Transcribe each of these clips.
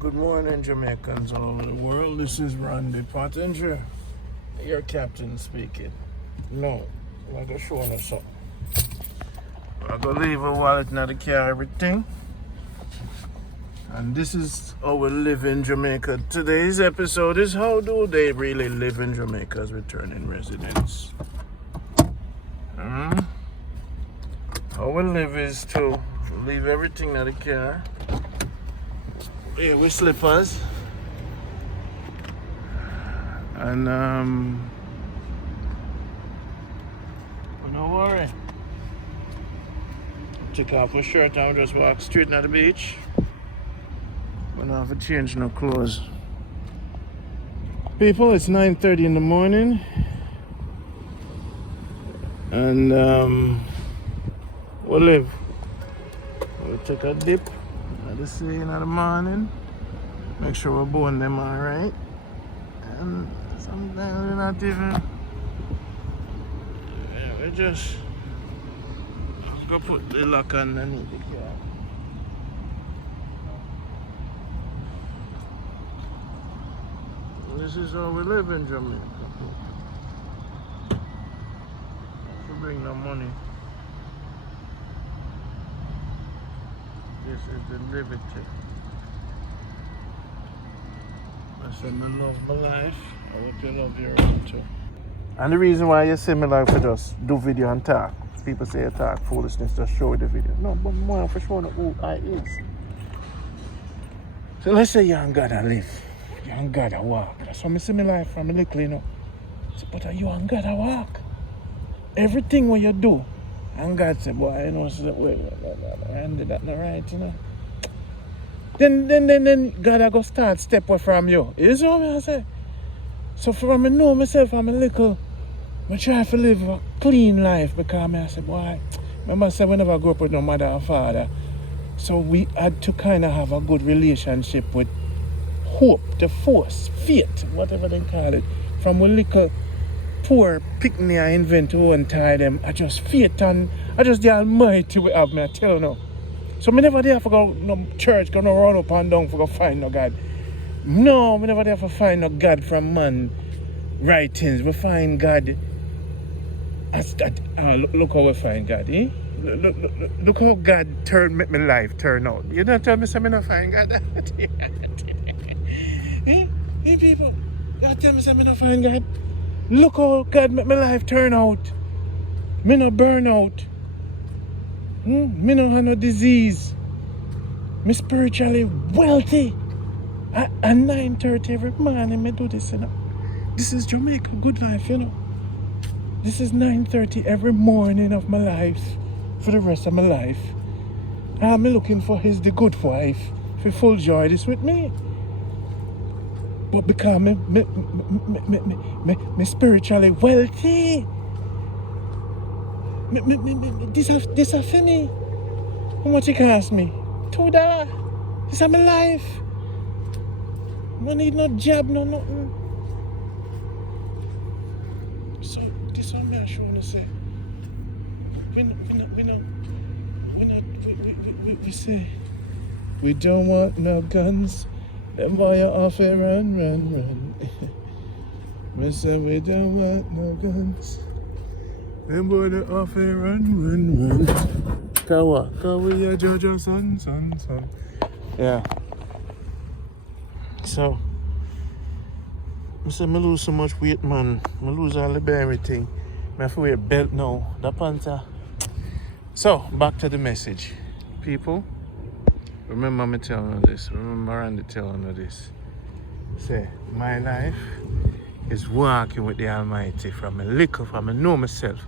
Good morning, Jamaicans all over the world. This is Randy Pottinger, your captain speaking. No, I'm gonna show you something. I'm gonna leave a wallet in the car, everything. And this is how we live in Jamaica. Today's episode is how do they really live in Jamaica as returning residents. How we live is to leave everything in the car. Yeah, with slippers. And don't worry. Take off my shirt and just walk straight to the beach. We don't have to change no clothes. People, it's 9:30 in the morning. And we'll live. We'll take a dip at the sea in the morning. Make sure we're bone them alright. And sometimes we're not even. Yeah, we just go put the lock underneath the car. This is how we live in Jamaica. To bring no money. This is the liberty. I said, I love my life. I hope you love your own too. And the reason why you see me like to just do video and talk. People say I talk foolishness, just show the video. No, but more for showing who I is. So let's say you ain't gotta live. You ain't gotta walk. That's why I see my life from a little, you know. So, but you ain't gotta walk. Everything what you do. And God said, boy, you know, so wait, Randy, that's not right, you know. Then God I go start step away from you. You see what I say? So from me know myself, I'm a little, I try to live a clean life because I said, boy, remember I said we never grew up with no mother and father. So we had to kind of have a good relationship with hope, the force, faith, whatever they call it. From a little poor picnic I invent to one tie them. I just faith and I just the Almighty we have me, I tell you now. So me never there for go no church, gonna run up and down for go find no God. No, me never there for find no God from man writings. We find God as that. Look how we find God, eh? Look how God make my life turn out. You don't tell me something I find God. eh? People, you don't tell me something I find God. Look how God make my life turn out. Me no burn out. Me no have no disease. Me spiritually wealthy. At 9:30 every morning me do this, you know. This is Jamaica good life, you know. This is 9:30 every morning of my life. For the rest of my life. I'm looking for the good wife. For full joy this with me. But because me spiritually wealthy. This a funny. How much it cost me? $2. This is my life. I need no job, no nothing. So this is what I'm trying to say. We say we don't want no guns. Them boy are off it, run. We say we don't want no guns. Them boy are off it, run. Kawa, we are Jojo, son. Yeah. So, I say I lose so much weight, man. I lose all the everything. I have to wear a belt now. The panther. So, back to the message. People, remember me telling you this. Remember Randy telling you this. Say, my life is walking with the Almighty from a little, from I know myself.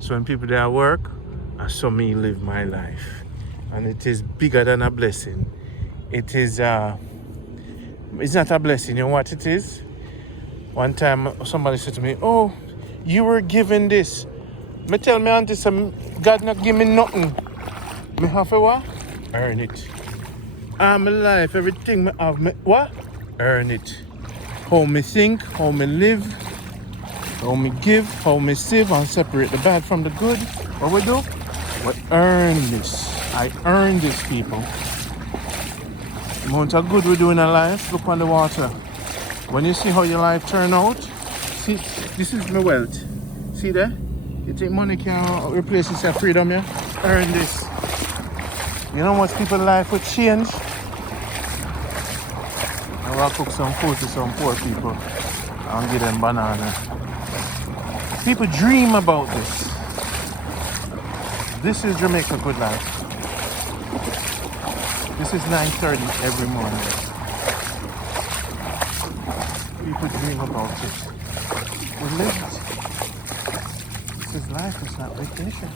So when people there work, I saw me live my life. And it is bigger than a blessing. It is, it's not a blessing. You know what it is? One time somebody said to me, oh, you were given this. Me tell me auntie, God not give me nothing. Me have to what? Earn it. I'm alive, everything me have, me what? Earn it. How me think, how me live, how me give, how me save and separate the bad from the good. What we do? We earn this. I earn this, people. Amount of good we do in our life. Look on the water. When you see how your life turn out, see, this is my wealth. See there? You think money can replace this freedom, yeah? Earn this. You know what people's life would change? I will cook some food to some poor people and give them banana. People dream about this. This is Jamaica good life. This is 9:30 every morning. People dream about it. We live it. This is life, it's not vacation.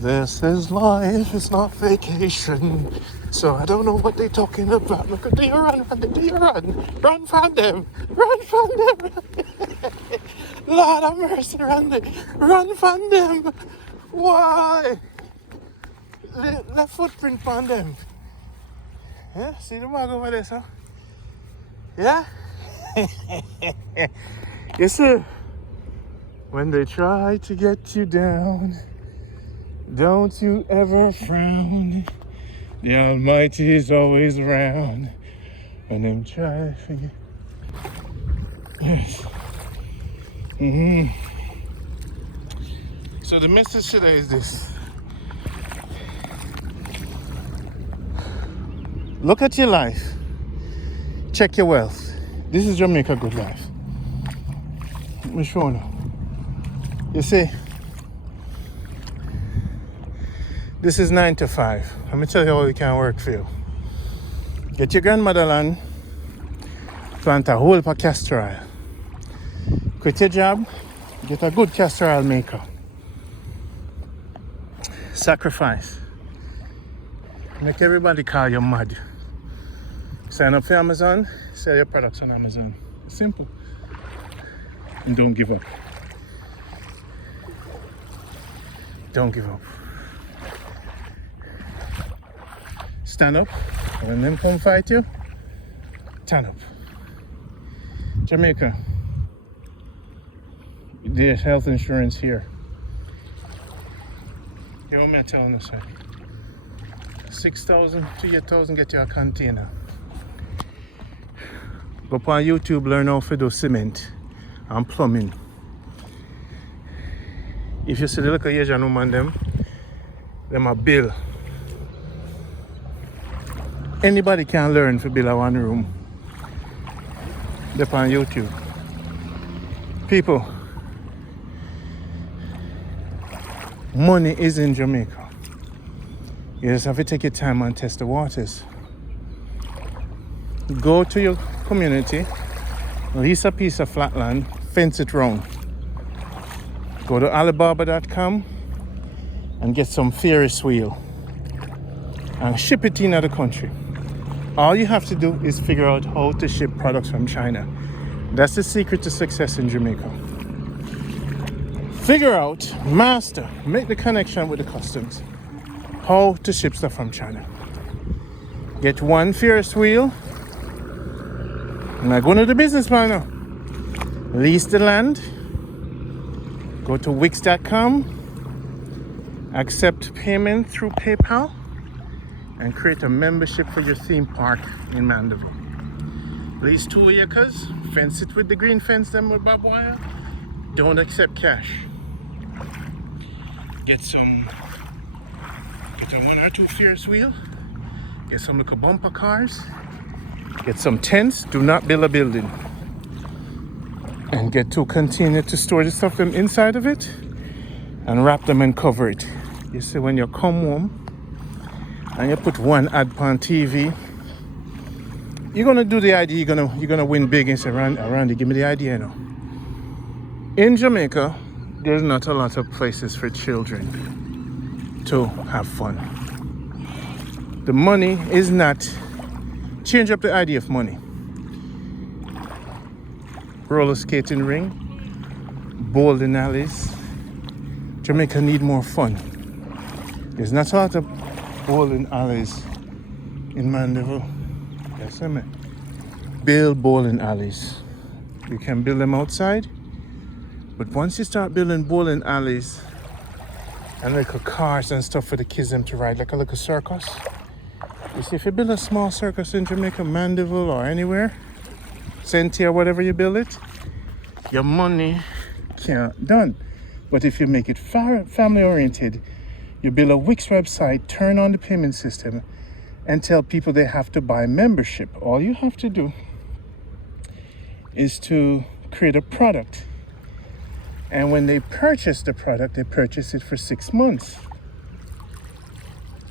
This is life, it's not vacation. So I don't know what they're talking about. Look at the run, run from them, run from them. Lord have mercy, run from them. Why? The footprint on them. Yeah, see the mark over there, sir? Yeah? Yes, sir. When they try to get you down, don't you ever frown. The Almighty is always around. When them try for you. Yes. So the message today is this. Look at your life. Check your wealth. This is Jamaica good life. Let me show you. You see, this is 9 to 5. Let me tell you how it can work for you. Get your grandmother land, plant a whole of castor oil. Quit your job, get a good castor oil maker. Sacrifice. Make everybody call you mad. Sign up for Amazon, sell your products on Amazon. It's simple. And don't give up. Don't give up. Stand up. When them come fight you, stand up. Jamaica. There's health insurance here. You know what I'm telling us, right? 6,000 to 8,000 get you a container. Go up on YouTube, learn how to do cement and plumbing. If you see the little Asian woman, them a bill. Anybody can learn to build a one room. They're on YouTube. People, money is in Jamaica. You just have to take your time and test the waters. Go to your community, lease a piece of flat land, fence it round. Go to Alibaba.com and get some Ferris wheel and ship it in the country. All you have to do is figure out how to ship products from China. That's the secret to success in Jamaica. Figure out, master, make the connection with the customs. How to ship stuff from China. Get one Ferris wheel. And I go into the business plan now. Lease the land. Go to Wix.com. Accept payment through PayPal. And create a membership for your theme park in Mandeville. Lease 2 acres. Fence it with the green fence them with barbed wire. Don't accept cash. Get a 1 or 2 Ferris wheel. Get some little bumper cars. Get some tents. Do not build a building. And get 2 containers to store the stuff them inside of it. And wrap them and cover it. You see, when you come home and you put one ad on TV, you're gonna do the idea. You're gonna win big and say, Randy, give me the idea now. In Jamaica, there's not a lot of places for children to have fun. The money is not. Change up the idea of money. Roller skating ring, bowling alleys. Jamaica need more fun. There's not a lot of bowling alleys in Mandeville. Yes, I mean. Build bowling alleys. You can build them outside. But once you start building bowling alleys and little cars and stuff for the kids them to ride, like a little circus. You see, if you build a small circus in Jamaica, Mandeville or anywhere, Sentia, whatever you build it, your money can't done. But if you make it family oriented, you build a Wix website, turn on the payment system, and tell people they have to buy membership. All you have to do is to create a product. And when they purchase the product, they purchase it for 6 months.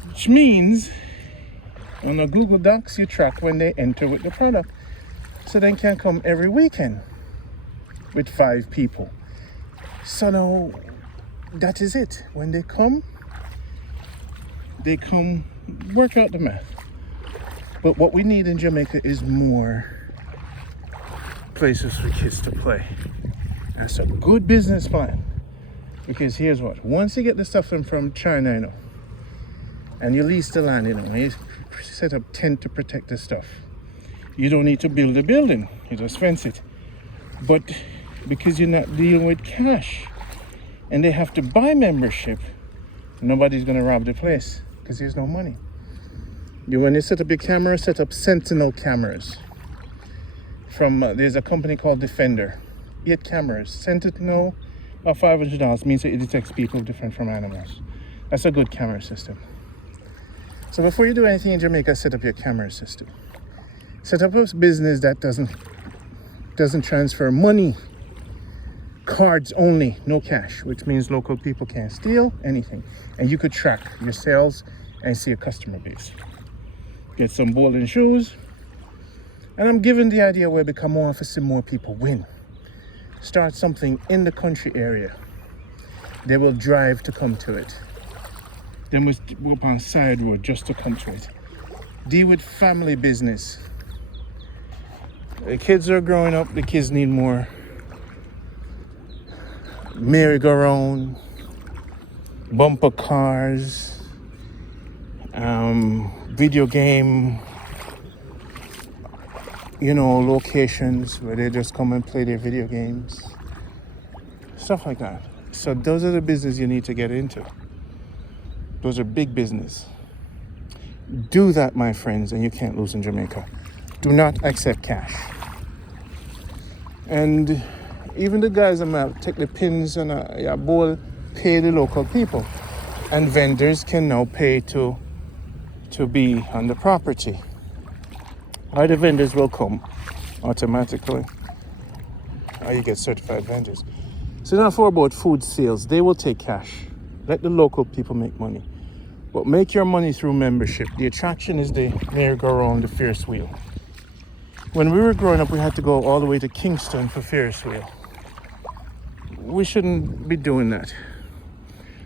Which means on a Google Docs, you track when they enter with the product. So they can come every weekend with 5 people. So now, that is it. When they come, work out the math. But what we need in Jamaica is more places for kids to play. That's a good business plan. Because here's what, once you get the stuff from China, you know, and you lease the land, you know, you set up tent to protect the stuff. You don't need to build a building, you just fence it. But because you're not dealing with cash and they have to buy membership, nobody's gonna rob the place because there's no money. When you set up your camera, set up Sentinel cameras. There's a company called Defender. 8 cameras. Sentinel of $500 means that it detects people different from animals. That's a good camera system. So before you do anything in Jamaica, set up your camera system. Set up a business that doesn't transfer money. Cards only, no cash, which means local people can't steal anything. And you could track your sales and see your customer base. Get some bowling shoes. And I'm giving the idea where become more office and more people win. Start something in the country area. They will drive to come to it. They must go up on side road just to come to it. Deal with family business. The kids are growing up, the kids need more merry-go-round, bumper cars, video game, locations where they just come and play their video games, stuff like that. So those are the business you need to get into. Those are big business. Do that, my friends, and you can't lose in Jamaica. Do not accept cash. And even the guys that might take the pins and a bowl, pay the local people. And vendors can now pay to be on the property. Or the vendors will come automatically. Or you get certified vendors. So now for about food sales, they will take cash. Let the local people make money. But make your money through membership. The attraction is the merry-go-round, the Ferris wheel. When we were growing up, we had to go all the way to Kingston for Ferris wheel. We shouldn't be doing that.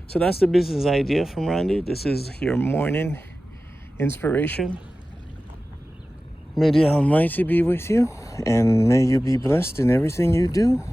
So that's the business idea from Randy. This is your morning inspiration. May the Almighty be with you, and may you be blessed in everything you do.